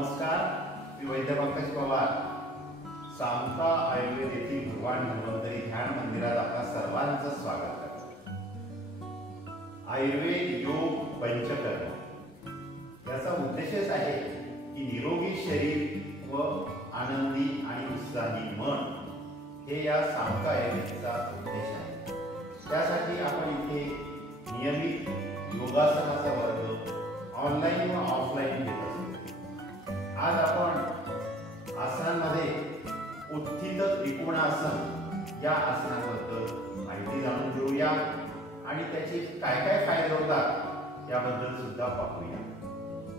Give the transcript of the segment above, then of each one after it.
नमस्कार, मी वैद्य पंकज पवार सामका आयुर्वेद येथील भगवान धन्वंतरी ध्यान मंदिरात आपल्या सर्वांचं स्वागत करतो। आयुर्वेद योग पंचकर्म याचा उद्देशच आहे की निरोगी शरीर व आनंदी आणि उत्साही मन हे या सामका आयुर्वेदाचा उद्देश आहे। त्यासाठी आपण इथे नियमित योगासनाचा वर्ग ऑनलाईन व ऑफलाईन घेत असतो। आज आपण आसनांमध्ये उत्थित त्रिकोणासन या आसनाबद्दल माहिती जाणून घेऊया आणि त्याचे काय काय फायदे होतात याबद्दल सुद्धा पाहूया।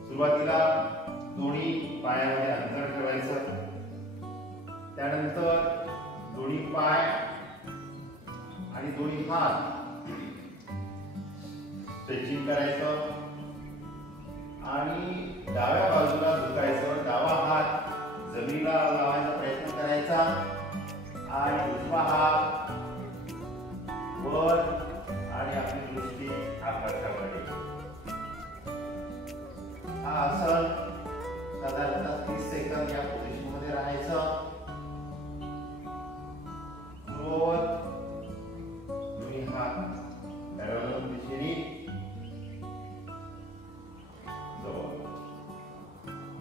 सुरुवातीला दोन्ही पायामध्ये अंतर ठेवायचं, त्यानंतर दोन्ही पाय आणि दोन्ही हात स्ट्रेचिंग करायचं आणि डाव्या बाजूला झुकायचं, डावा हात जमिनीला लावायचा प्रयत्न करायचा आणि उजवा हात वर आणि आपली दृष्टी आकाशाकडे। हा आसन साधारणतः 30 सेकंद या पोझिशन मध्ये राहायचं। पूर्ववत दोन्ही हात पॅरलल दिशेने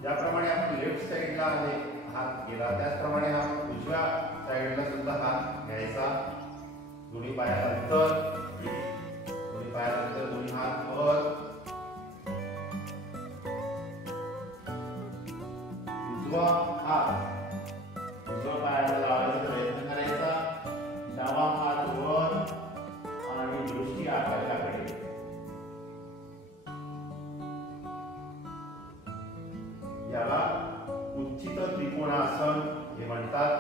ज्याप्रमाणे आपण लेफ्ट साइडला हात गेला त्याचप्रमाणे आपण उजव्या साइडला सुद्धा हात घ्यायचा। दोन्ही पायानंतर दोन्ही हात वर, उजवा हात उजव्या पायाला लावायचा प्रयत्न करायचा, डावा हात वर आणि दृष्टी आकाशाकडे। याला उत्थित त्रिकोणासन हे म्हणतात।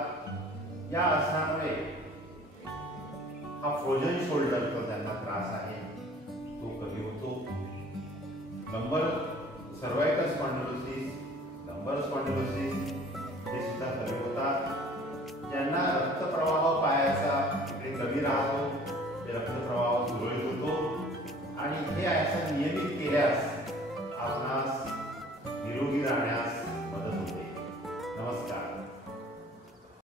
या आसनामुळे हा फ्रोजन शोल्डरचा ज्यांना त्रास आहे तो कमी होतो। लंबर सर्वाइकल स्पॉन्डिलोसिस, लंबर स्पॉन्डिलोसिस हे सुद्धा कमी होतात। ज्यांना रक्तप्रवाह पायाचा इकडे कमी राहतो ते रक्तप्रवाह सुरळीत होतो आणि हे आसन नियमित केल्यास